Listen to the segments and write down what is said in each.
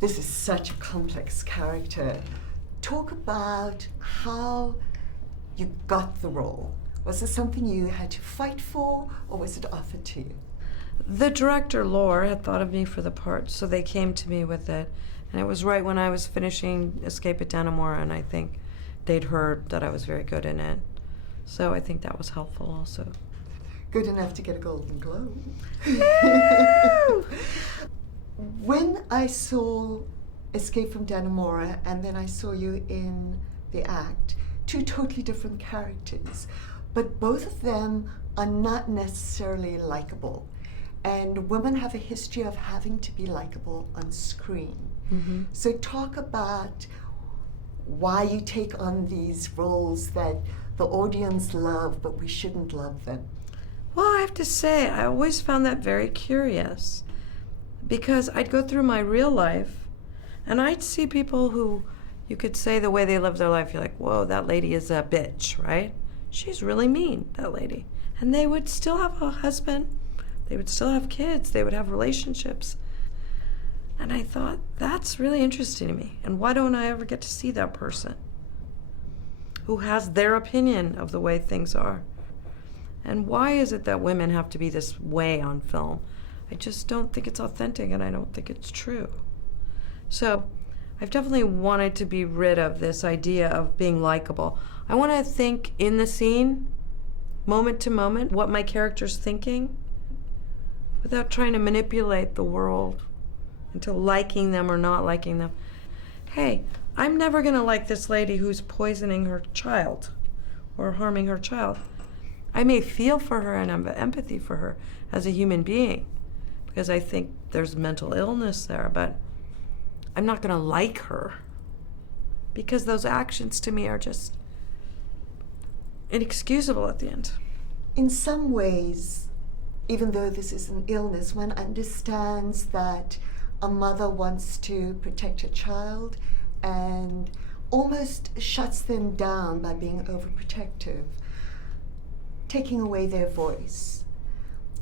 this is such a complex character. Talk about how you got the role. Was this something you had to fight for, or was it offered to you? The director, Laura, had thought of me for the part, so they came to me with it. And it was right when I was finishing Escape at Dannemora, and I think they'd heard that I was very good in it. So I think that was helpful also. Good enough to get a Golden Globe. When I saw Escape from Dannemora and then I saw you in The Act, two totally different characters, but both of them are not necessarily likable. And women have a history of having to be likable on screen. Mm-hmm. So talk about why you take on these roles that the audience love, but we shouldn't love them. Well, I have to say, I always found that very curious, because I'd go through my real life and I'd see people who you could say the way they live their life, you're like, whoa, that lady is a bitch, right? She's really mean, that lady. And they would still have a husband, they would still have kids, they would have relationships. And I thought, that's really interesting to me. And why don't I ever get to see that person who has their opinion of the way things are? And why is it that women have to be this way on film? I just don't think it's authentic, and I don't think it's true. So I've definitely wanted to be rid of this idea of being likable. I want to think in the scene, moment to moment, what my character's thinking, without trying to manipulate the world into liking them or not liking them. Hey, I'm never going to like this lady who's poisoning her child or harming her child. I may feel for her and have empathy for her as a human being because I think there's mental illness there, but I'm not going to like her because those actions to me are just inexcusable at the end. In some ways, even though this is an illness, one understands that a mother wants to protect her child and almost shuts them down by being overprotective, taking away their voice.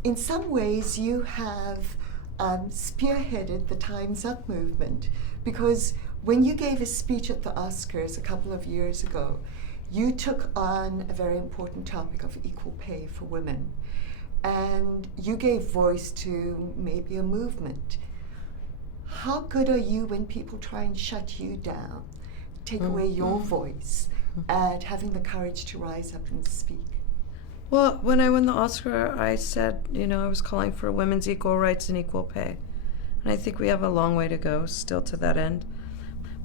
In some ways, you have spearheaded the Time's Up movement, because when you gave a speech at the Oscars a couple of years ago, you took on a very important topic of equal pay for women, and you gave voice to maybe a movement. How good are you when people try and shut you down, take away your voice, at having the courage to rise up and speak? Well, when I won the Oscar, I said, I was calling for women's equal rights and equal pay. And I think we have a long way to go still to that end.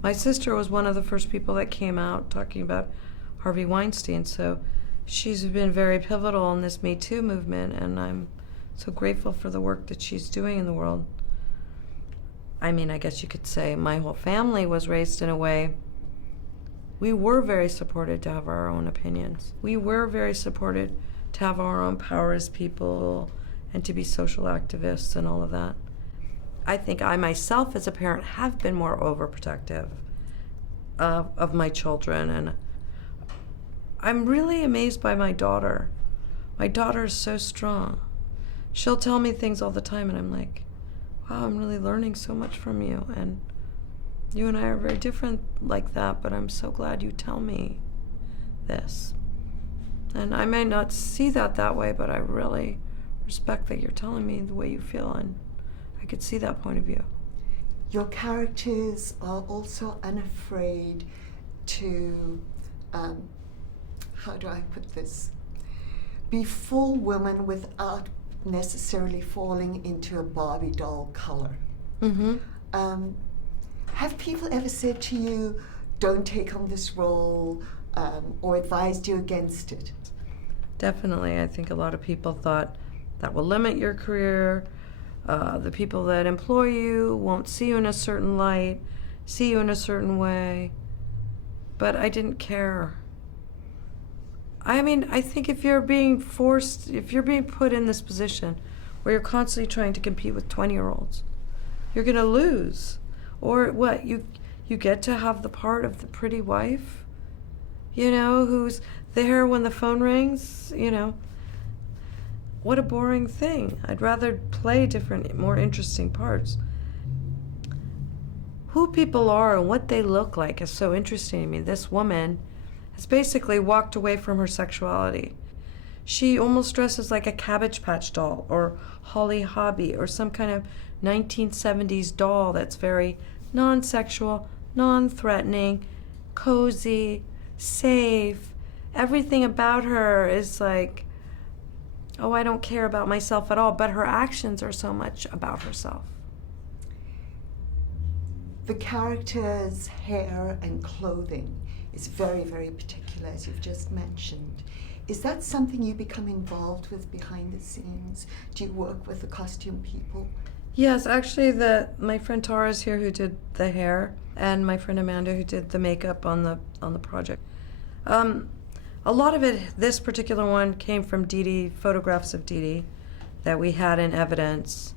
My sister was one of the first people that came out talking about Harvey Weinstein, so she's been very pivotal in this Me Too movement, and I'm so grateful for the work that she's doing in the world. I mean, I guess you could say my whole family was raised in a way. We were very supported to have our own opinions. We were very supported to have our own power as people and to be social activists and all of that. I think I myself as a parent have been more overprotective of my children, and I'm really amazed by my daughter. My daughter is so strong. She'll tell me things all the time and I'm like, wow, I'm really learning so much from you, and you and I are very different like that, but I'm so glad you tell me this. And I may not see that way, but I really respect that you're telling me the way you feel, and I could see that point of view. Your characters are also unafraid to, how do I put this, be full women without necessarily falling into a Barbie doll color. Mm-hmm. Have people ever said to you, don't take on this role, or advised you against it? Definitely. I think a lot of people thought that will limit your career. The people that employ you won't see you in a certain light, see you in a certain way. But I didn't care. I mean, I think if you're being put in this position where you're constantly trying to compete with 20-year-olds, you're going to lose. Or what, you get to have the part of the pretty wife, who's there when the phone rings, What a boring thing. I'd rather play different, more interesting parts. who people are and what they look like is so interesting to me. This woman has basically walked away from her sexuality. She almost dresses like a Cabbage Patch doll or Holly Hobbie or some kind of 1970s doll that's very non-sexual, non-threatening, cozy, safe. Everything about her is like, oh, I don't care about myself at all, but her actions are so much about herself. The character's hair and clothing is very, very particular, as you've just mentioned. Is that something you become involved with behind the scenes? Do you work with the costume people? Yes, actually, my friend Tara is here who did the hair, and my friend Amanda who did the makeup on the project. A lot of it, this particular one, came from Dee Dee, photographs of Dee Dee that we had in evidence.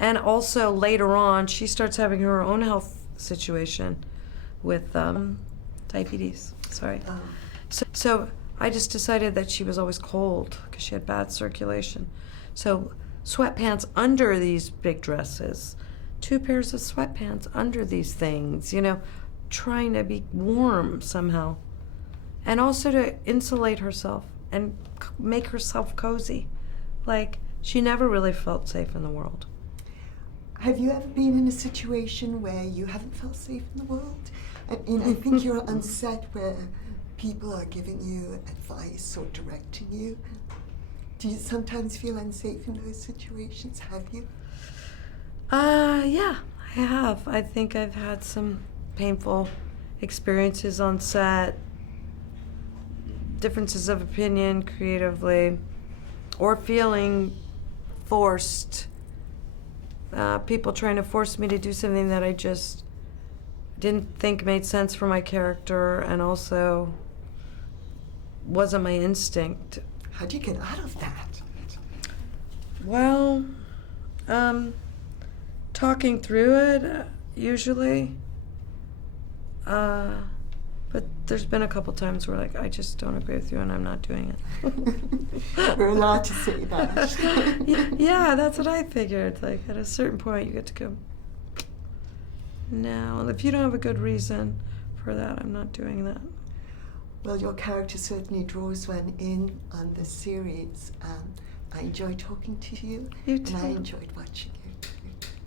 And also later on, she starts having her own health situation with diabetes. Sorry. So I just decided that she was always cold because she had bad circulation. So sweatpants under these big dresses, 2 pairs of sweatpants under these things, trying to be warm somehow. And also to insulate herself and make herself cozy. Like, she never really felt safe in the world. Have you ever been in a situation where you haven't felt safe in the world? I mean, I think you're on set where people are giving you advice or directing you. Do you sometimes feel unsafe in those situations? Have you? Yeah, I have. I think I've had some painful experiences on set, differences of opinion creatively, or feeling forced. People trying to force me to do something that I just didn't think made sense for my character and also wasn't my instinct. How do you get out of that? Well, talking through it, usually. But there's been a couple times where, like, I just don't agree with you and I'm not doing it. We're allowed to say that. Yeah, that's what I figured. Like, at a certain point, you get to go, no, and if you don't have a good reason for that, I'm not doing that. Well, your character certainly draws one in on this series. I enjoyed talking to you. You too. And I enjoyed watching you.